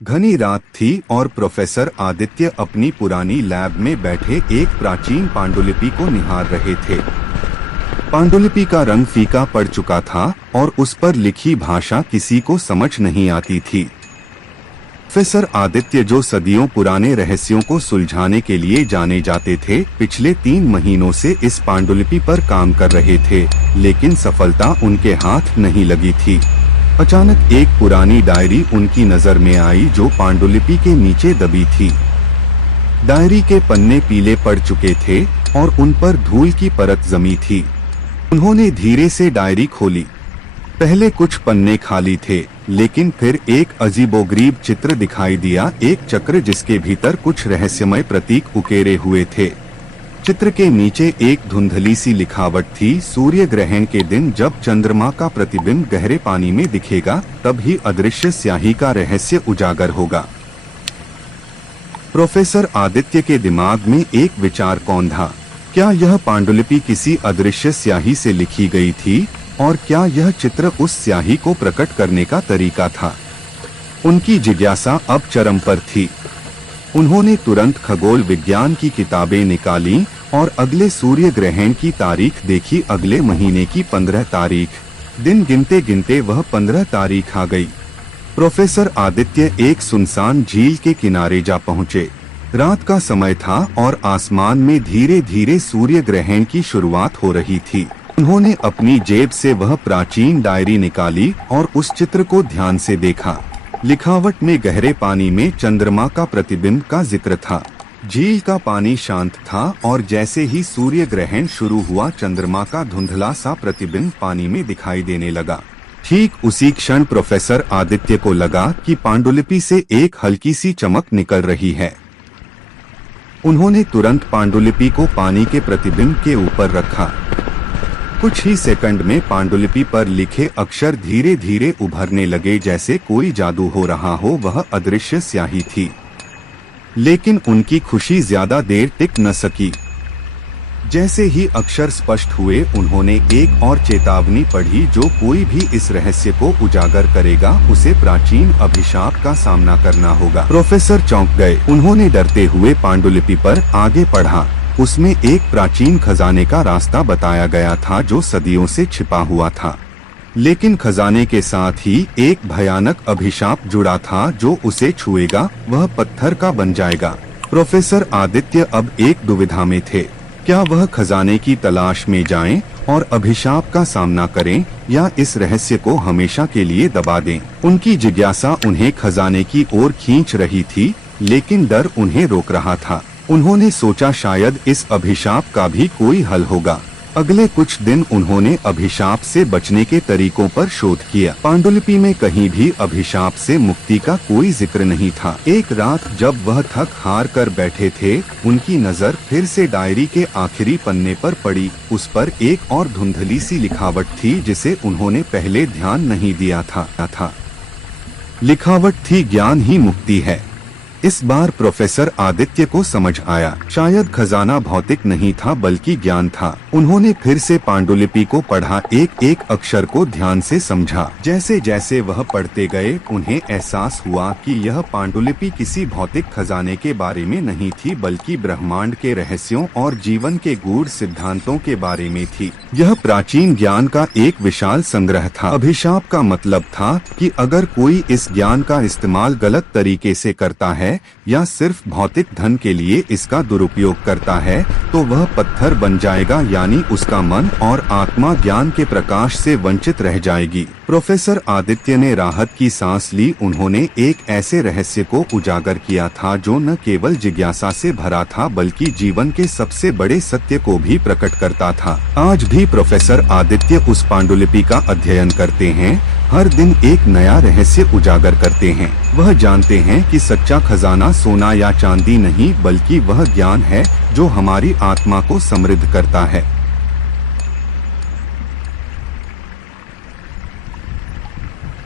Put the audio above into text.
घनी रात थी और प्रोफेसर आदित्य अपनी पुरानी लैब में बैठे एक प्राचीन पांडुलिपि को निहार रहे थे। पांडुलिपि का रंग फीका पड़ चुका था और उस पर लिखी भाषा किसी को समझ नहीं आती थी। प्रोफेसर आदित्य, जो सदियों पुराने रहस्यों को सुलझाने के लिए जाने जाते थे, पिछले 3 महीनों से इस पांडुलिपि पर काम कर रहे थे, लेकिन सफलता उनके हाथ नहीं लगी थी। अचानक एक पुरानी डायरी उनकी नजर में आई जो पांडुलिपि के नीचे दबी थी। डायरी के पन्ने पीले पड़ चुके थे और उन पर धूल की परत जमी थी। उन्होंने धीरे से डायरी खोली। पहले कुछ पन्ने खाली थे, लेकिन फिर एक अजीबोगरीब चित्र दिखाई दिया, एक चक्र जिसके भीतर कुछ रहस्यमय प्रतीक उकेरे हुए थे। चित्र के नीचे एक धुंधली सी लिखावट थी, सूर्य ग्रहण के दिन जब चंद्रमा का प्रतिबिंब गहरे पानी में दिखेगा, तब ही अदृश्य स्याही का रहस्य उजागर होगा। प्रोफेसर आदित्य के दिमाग में एक विचार कौंधा। क्या यह पांडुलिपि किसी अदृश्य स्याही से लिखी गई थी और क्या यह चित्र उस स्याही को प्रकट करने का तरीका था? उनकी जिज्ञासा अब चरम पर थी। उन्होंने तुरंत खगोल विज्ञान की किताबें निकाली और अगले सूर्य ग्रहण की तारीख देखी। अगले महीने की 15 तारीख। दिन गिनते गिनते वह 15 तारीख आ गई। प्रोफेसर आदित्य एक सुनसान झील के किनारे जा पहुँचे। रात का समय था और आसमान में धीरे धीरे सूर्य ग्रहण की शुरुआत हो रही थी। उन्होंने अपनी जेब से वह प्राचीन डायरी निकाली और उस चित्र को ध्यान से देखा। लिखावट में गहरे पानी में चंद्रमा का प्रतिबिंब का जिक्र था। झील का पानी शांत था और जैसे ही सूर्य ग्रहण शुरू हुआ, चंद्रमा का धुंधला सा प्रतिबिंब पानी में दिखाई देने लगा। ठीक उसी क्षण प्रोफेसर आदित्य को लगा कि पांडुलिपि से एक हल्की सी चमक निकल रही है। उन्होंने तुरंत पांडुलिपि को पानी के प्रतिबिंब के ऊपर रखा। कुछ ही सेकंड में पांडुलिपि पर लिखे अक्षर धीरे धीरे उभरने लगे, जैसे कोई जादू हो रहा हो। वह अदृश्य स्याही थी, लेकिन उनकी खुशी ज्यादा देर टिक न सकी। जैसे ही अक्षर स्पष्ट हुए, उन्होंने एक और चेतावनी पढ़ी, जो कोई भी इस रहस्य को उजागर करेगा, उसे प्राचीन अभिशाप का सामना करना होगा। प्रोफेसर चौंक गए। उन्होंने डरते हुए पांडुलिपि पर आगे पढ़ा। उसमें एक प्राचीन खजाने का रास्ता बताया गया था जो सदियों से छिपा हुआ था, लेकिन खजाने के साथ ही एक भयानक अभिशाप जुड़ा था, जो उसे छुएगा वह पत्थर का बन जाएगा। प्रोफेसर आदित्य अब एक दुविधा में थे। क्या वह खजाने की तलाश में जाएं और अभिशाप का सामना करें, या इस रहस्य को हमेशा के लिए दबा दें? उनकी जिज्ञासा उन्हें खजाने की ओर खींच रही थी, लेकिन डर उन्हें रोक रहा था। उन्होंने सोचा शायद इस अभिशाप का भी कोई हल होगा। अगले कुछ दिन उन्होंने अभिशाप से बचने के तरीकों पर शोध किया। पांडुलिपि में कहीं भी अभिशाप से मुक्ति का कोई जिक्र नहीं था। एक रात जब वह थक हार कर बैठे थे, उनकी नजर फिर से डायरी के आखिरी पन्ने पर पड़ी। उस पर एक और धुंधली सी लिखावट थी, जिसे उन्होंने पहले ध्यान नहीं दिया था। लिखावट थी, ज्ञान ही मुक्ति है। इस बार प्रोफेसर आदित्य को समझ आया, शायद खजाना भौतिक नहीं था बल्कि ज्ञान था। उन्होंने फिर से पांडुलिपि को पढ़ा, एक एक अक्षर को ध्यान से समझा। जैसे जैसे वह पढ़ते गए, उन्हें एहसास हुआ कि यह पांडुलिपि किसी भौतिक खजाने के बारे में नहीं थी, बल्कि ब्रह्मांड के रहस्यों और जीवन के गूढ़ सिद्धांतों के बारे में थी। यह प्राचीन ज्ञान का एक विशाल संग्रह था। अभिशाप का मतलब था कि अगर कोई इस ज्ञान का इस्तेमाल गलत तरीके से करता है या सिर्फ भौतिक धन के लिए इसका दुरुपयोग करता है, तो वह पत्थर बन जाएगा, यानी उसका मन और आत्मा ज्ञान के प्रकाश से वंचित रह जाएगी। प्रोफेसर आदित्य ने राहत की सांस ली। उन्होंने एक ऐसे रहस्य को उजागर किया था जो न केवल जिज्ञासा से भरा था, बल्कि जीवन के सबसे बड़े सत्य को भी प्रकट करता था। आज भी प्रोफेसर आदित्य उस पांडुलिपि का अध्ययन करते हैं, हर दिन एक नया रहस्य उजागर करते हैं। वह जानते हैं कि सच्चा खजाना सोना या चांदी नहीं, बल्कि वह ज्ञान है जो हमारी आत्मा को समृद्ध करता है।